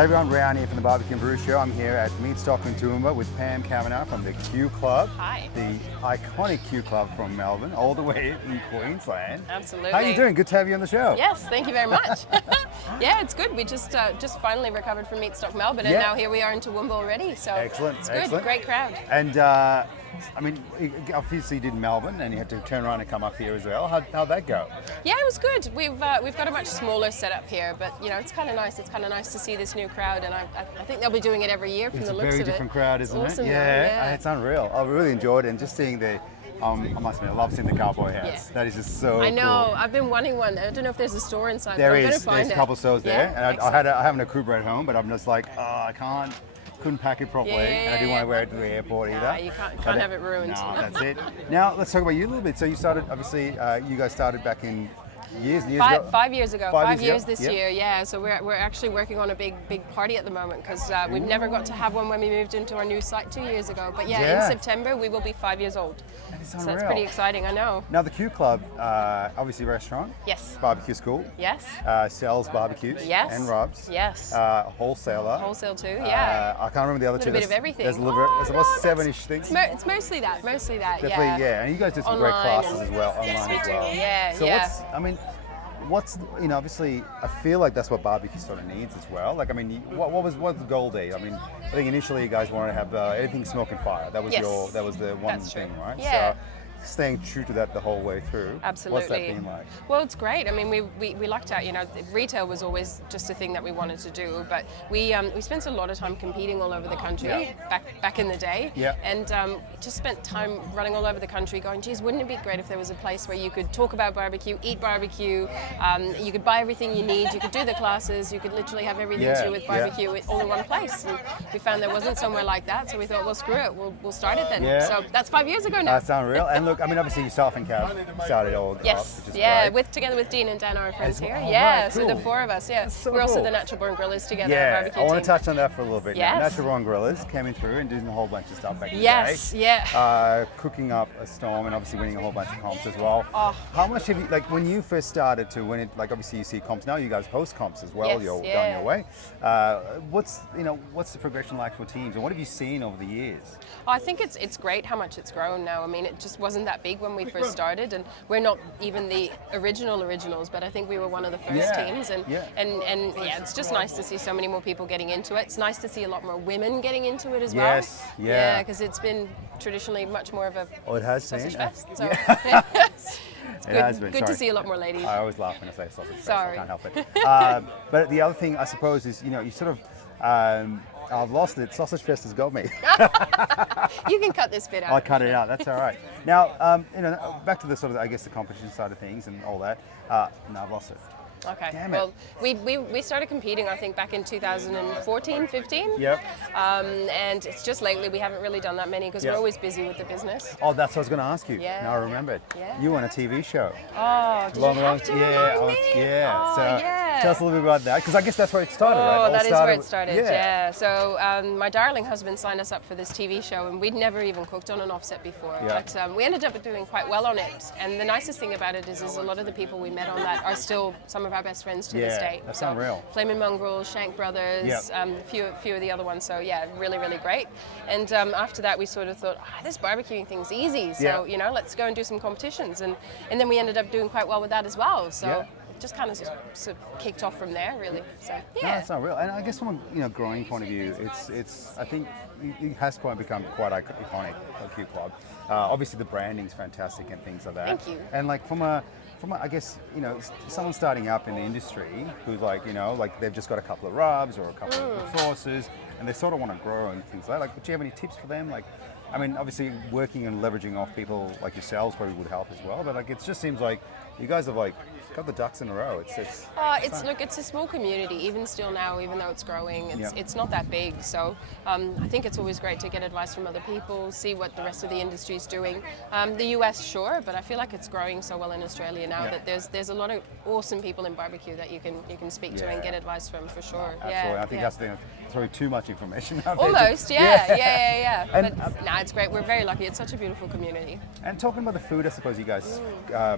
Hey everyone, Ray here from the BBQ and Brews show. I'm here at Meatstock Toowoomba with Pam Kavanagh from the Q Club. Hi. The iconic Q Club from Melbourne, all the way in Queensland. Absolutely. How are you doing? Good to have you on the show. Yes, thank you very much. Yeah, it's good. We just finally recovered from Meatstock Melbourne, and now here we are in Toowoomba already. So excellent, it's good. excellent. Great crowd. And I mean, obviously you did Melbourne, and you had to turn around and come up here as well. How'd that go? Yeah, it was good. We've got a much smaller setup here, but you know, it's kind of nice. It's kind of nice to see this new crowd, and I think they'll be doing it every year from the looks of it. It's a very different crowd, isn't awesome, it? yeah, It's unreal. I really enjoyed it, and just seeing the. I must admit, I love seeing the cowboy hats. Yeah. That is just so I know. cool. I've been wanting one. I don't know if there's a store inside. There but I'm is. gonna find There's a couple of stores there, Yeah? and I have an Akuba at home, but I'm just like, oh, couldn't pack it properly, and I didn't want to wear it to the airport either. You can't have it ruined. No, that's it. Now let's talk about you a little bit. So you started, obviously, you guys started back in years and years ago. 5 years ago. 5 years this year. Yeah. So we're actually working on a big party at the moment because we've never got to have one when we moved into our new site 2 years ago. But in September we will be 5 years old. That is so that's pretty exciting. I know. Now the Q Club, obviously restaurant. Yes. Barbecue school. Yes. Sells barbecues. Yes. And rubs. Yes. Wholesaler. Wholesale too. Yeah. I can't remember the other two. A little bit of everything. There's about 7-ish things. It's mostly that. Definitely, yeah. And you guys did some great classes as well online yes, we as well. do. Yeah. So obviously, I feel like that's what barbecue sort of needs as well. Like, I mean, what was the goal there? I mean, I think initially you guys wanted to have everything smoke and fire. That was the one thing, right? Yeah. So, staying true to that the whole way through. Absolutely. What's that been like? Well, it's great. I mean, we lucked out. You know, retail was always just a thing that we wanted to do, but we spent a lot of time competing all over the country back in the day. Yeah. And just spent time running all over the country, going, geez, wouldn't it be great if there was a place where you could talk about barbecue, eat barbecue, you could buy everything you need, you could do the classes, you could literally have everything to do with barbecue all in one place. And we found there wasn't somewhere like that, so we thought, well, screw it, we'll start it then. Yeah. So that's 5 years ago now. That's unreal. And look, I mean, obviously yourself and Cav started all Yes, up, which is great. together with Dean and Dan, our friends here. Right, so cool. the four of us. Yeah, so we're also cool. the Natural Born Grillers together. Yeah, barbecue I want team. to touch on that for a little bit. Yes. Now. Natural Born Grillers came in through and doing a whole bunch of stuff back in the day. Yes, yeah. Cooking up a storm and obviously winning a whole bunch of comps as well. Oh. How much have you, like when you first started to win it, like obviously you see comps now, you guys host comps as well, Yes, you're going your way. What's the progression like for teams and what have you seen over the years? I think it's great how much it's grown now. I mean, it just wasn't that big when we first started, and we're not even the originals, but I think we were one of the first teams, and it's just nice to see so many more people getting into it. It's nice to see a lot more women getting into it as well. Yes, yeah. Because it's been traditionally much more of a sausage fest. So it's good, It has been. good to see a lot more ladies. I always laugh when I say sausage fest. Sorry. I can't help it. But the other thing I suppose is, you sort of, I've lost it. Sausage fest has got me. You can cut this bit out. I'll cut it out. That's all right. Now, back to the sort of, I guess, the competition side of things and all that. No, I've lost it. Okay. Damn well, we started competing, I think, back in 2014, 15. Yep. And it's just lately we haven't really done that many because we're always busy with the business. Oh, that's what I was going to ask you. Yeah. Now I remembered. Yeah. You were on a TV show. Oh, did you have to remind me? Yeah. Oh, so yeah. tell us a little bit about that because I guess that's where it started, right? Oh, that is where it started. Yeah. Yeah. So my darling husband signed us up for this TV show, and we'd never even cooked on an offset before. Yeah. But we ended up doing quite well on it. And the nicest thing about it is a lot of the people we met on that are still some of our best friends to this day. That's so unreal. Flamin' Mongrel, Shank Brothers, a few of the other ones. So yeah, really, really great. And after that, we sort of thought, this barbecuing thing's easy. So let's go and do some competitions. And then we ended up doing quite well with that as well. So. Just kind of sort of kicked off from there, really. So yeah, no, it's not real. And I guess from a growing point of view, it's I think it has become quite iconic, the Q Club. Obviously, the branding's fantastic and things like that. Thank you. And like from a I guess someone starting up in the industry who's like they've just got a couple of rubs or a couple of sauces and they sort of want to grow and things like that. Like, do you have any tips for them? Like, I mean, obviously working and leveraging off people like yourselves probably would help as well. But like, it just seems like you guys have like got the ducks in a row. It's a small community, even still now, even though it's growing. It's not that big. So I think it's always great to get advice from other people, see what the rest of the industry is doing. The US, sure, but I feel like it's growing so well in Australia now that there's a lot of awesome people in barbecue that you can speak to and get advice from for sure. Absolutely. I think that's the thing. It's probably too much information. Almost, yeah. But it's great. We're very lucky. It's such a beautiful community. And talking about the food, I suppose you guys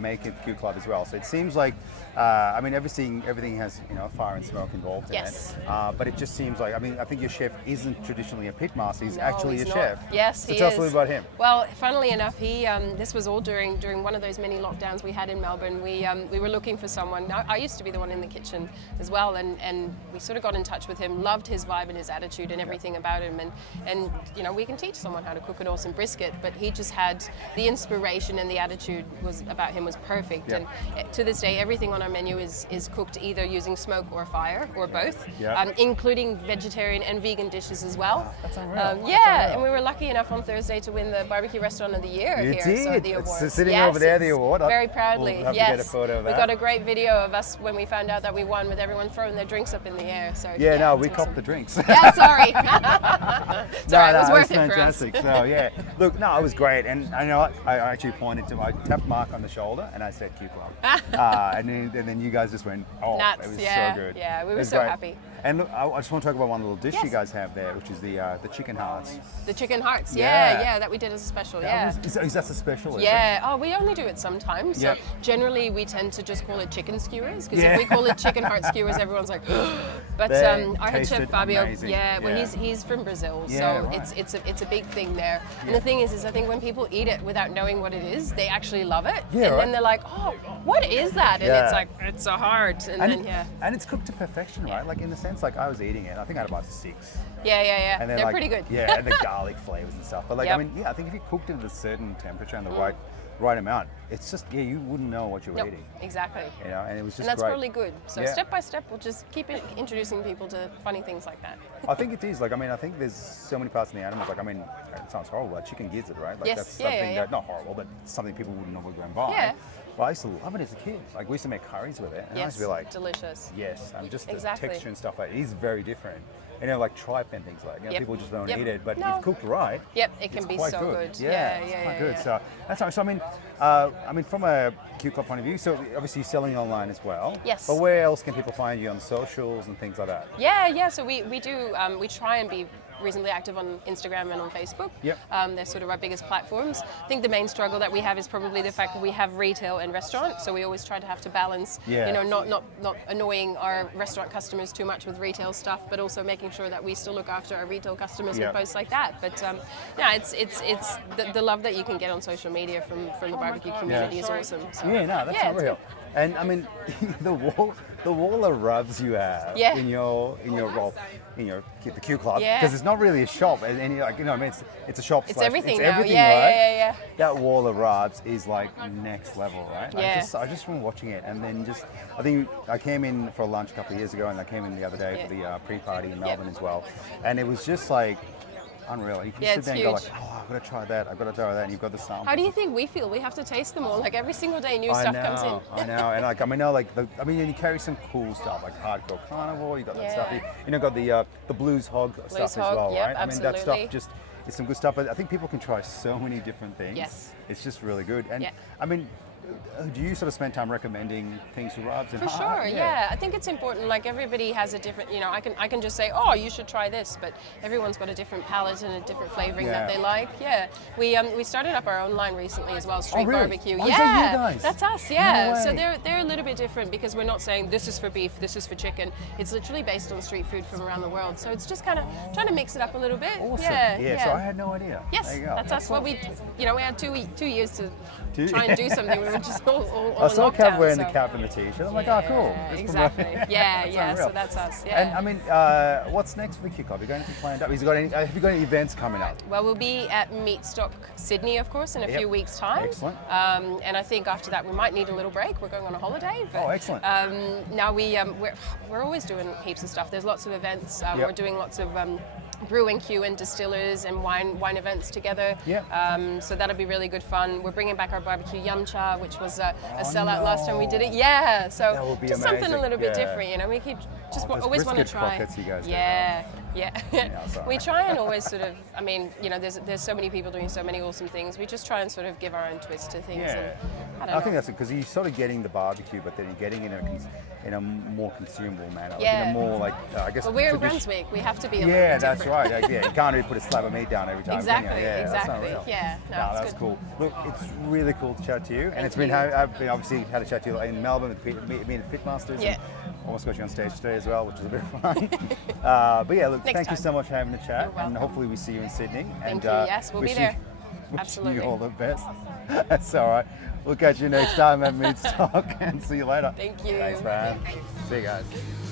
make at Q Club. club as well. So it seems like, I mean, everything has fire and smoke involved in Yes. it. But it just seems like, I mean, I think your chef isn't traditionally a pitmaster. He's actually he's a not. chef. Yes, so he tell is. us a little about him. Well, funnily enough, he this was all during one of those mini lockdowns we had in Melbourne. We were looking for someone. I used to be the one in the kitchen as well, and we sort of got in touch with him. Loved his vibe and his attitude and everything about him, and we can teach someone how to cook an awesome brisket, but he just had the inspiration and the attitude was perfect. Yep. And to this day, everything on our menu is cooked either using smoke or fire or both, Yep. including vegetarian and vegan dishes as well. That's unreal. And we were lucky enough on Thursday to win the Barbecue Restaurant of the Year You here. did. So the It's awards. sitting over there, the award. Very proudly. We'll have to yes. get a photo of We that. got a great video of us when we found out that we won, with everyone throwing their drinks up in the air. So Yeah, no, we it's copped awesome. the drinks. Yeah, sorry. Sorry, it was worth it fantastic. for us. So yeah, look, no, it was great, and I know I actually pointed to I tapped Mark on the shoulder and I said Q Club, and then you guys just went, oh, Nuts, it was yeah, so good. yeah, we It were was so great. happy. And look, I just want to talk about one little dish Yes. you guys have there, which is the chicken hearts. The chicken hearts, Yeah. that we did as a special, Is that a special? Is it? Yeah, oh, we only do it sometimes. So Yep. generally we tend to just call it chicken skewers, because Yeah. if we call it chicken heart skewers, everyone's like, but They our head chef tasted Fabio, amazing. well, Yeah. he's from Brazil, Yeah, so right. it's a big thing there. And the thing is I think when people eat it without knowing what it is, they actually love it. Yeah, and right. then they're like, oh, what is that? And Yeah. it's like, it's a heart. And it's cooked to perfection, right? Like in the sense, like I was eating it, I think I had about 6. Yeah. And then They're like, pretty good. Yeah, and the garlic flavors and stuff. But like, Yep. I mean, yeah, I think if you cooked it at a certain temperature and the right amount, it's just, you wouldn't know what you're Nope, eating. exactly. And it was just And that's great. really good. So Yeah. step by step, we'll just keep introducing people to funny things like that. I think it is. Like, I mean, I think there's so many parts in the animals. Like, I mean, it sounds horrible, like chicken gizzard, right? Like, Yes, that's yeah, something yeah. that, not horrible, but something people wouldn't normally go and buy. Yeah. But I used to love it as a kid. Like, we used to make curries with it. And I used Yes, to be like, delicious. yes, and just the Exactly. texture and stuff like it is very different. Like tripe and things like, Yep. people just don't Yep. eat it, but No. if cooked right, Yep, it can it's be quite so good. Yeah, Yeah, it's yeah, quite yeah, good. yeah. So that's nice. So I mean, from a Q Club point of view, so obviously you're selling online as well. Yes. But where else can people find you on socials and things like that? Yeah. So we do, we try and be reasonably active on Instagram and on Facebook. Yep. They're sort of our biggest platforms. I think the main struggle that we have is probably the fact that we have retail and restaurant, so we always try to have to balance, Yeah. not annoying our restaurant customers too much with retail stuff, but also making sure that we still look after our retail customers Yeah. with posts like that. But yeah, it's the love that you can get on social media from the barbecue community is awesome. So, Yeah, no, that's yeah, it's unreal. good. And I mean, the wall of rubs you have Yeah. in your role, the Q Club, Yeah. because it's not really a shop, and you're like, I mean, it's a shop. It's slash- everything it's now. everything, Yeah, right? yeah. That wall of rubs is like next level, right? Yeah. I just remember watching it, and then I think I came in for lunch a couple of years ago, and I came in the other day Yeah. for the pre-party in Melbourne as well, and it was just like unreal. You can Yeah, sit it's there and go huge. like, oh, I've got to try that, and you've got the samples. How do you think we feel? We have to taste them all. Like every single day, new stuff comes in. I know, and like and you carry some cool stuff like hardcore carnivore. You got that stuff. Yeah. You got the blues hog stuff as hog, well, yep, right? I mean that absolutely. stuff just is some good stuff. But I think people can try so many different things. Yes. It's just really good. And Yeah. I mean, do you sort of spend time recommending things for rubs? And For sure, yeah. I think it's important. Like everybody has a different, I can just say, oh, you should try this, but everyone's got a different palate and a different flavoring that Yeah. they like. Yeah, we started up our own line recently as well, Street really? Barbecue. Oh, is yeah, that you guys? that's us. Yeah, No so way. they're a little bit different because we're not saying this is for beef, this is for chicken. It's literally based on street food from around the world. So it's just kind of trying to mix it up a little bit. Awesome. Yeah. So I had no idea. Yes, There you go. that's us. Well, we had 2 years to Two- try and do something. We were just all I saw in Cav lockdown, wearing so. the cap and the t-shirt. I'm like, oh, cool. Yeah, It's exactly. promoting- Yeah, That's yeah. unreal. So that's us. Yeah. And I mean, what's next for the Q Club? You got anything planned up? Have you got any events coming up? Well, we'll be at Meatstock Sydney, of course, in a Yep. few weeks' time. Excellent. And I think after that we might need a little break. We're going on a holiday. But, Oh, excellent. Now we're always doing heaps of stuff. There's lots of events. Yep. We're doing lots of brewing queue and distillers and wine events together. Yep. So that'll be really good fun. We're bringing back our barbecue yum cha, which was a sellout no. last time we did it. Yeah. So That will be just something a amazing. little bit Yeah. different. We keep just those always want to brisket try. croquettes you guys do. Yeah. sorry. We try and always sort of, I mean, you know, there's so many people doing so many awesome things. We just try and sort of give our own twist to things. Yeah. And, I don't I know. think that's it, because you're sort of getting the barbecue, but then you're getting it in a more consumable manner. Like Yeah. in a more like, I guess. But we're in tradition- Brunswick. We have to be a little Yeah, bit that's different. right. Yeah, you can't really put a slab of meat down every time. Exactly, Can you? Yeah, that's not exactly. real. Yeah, no, No, it's that's good. cool. Look, it's really cool to chat to you, and Thank it's been. you. I've been obviously had a chat to you in Melbourne with me and Pitmasters. Yeah. And almost got you on stage today as well, which was a bit of fun. But yeah, look, Next thank you time. so much for having a chat, You're welcome. and hopefully we see you in Sydney. Thank and, you. Yes, we'll be wish there. Wishing Absolutely. you all the best. That's all right. We'll catch you next time at Meatstock, and see you later. Thank you. Thanks, man. See you guys.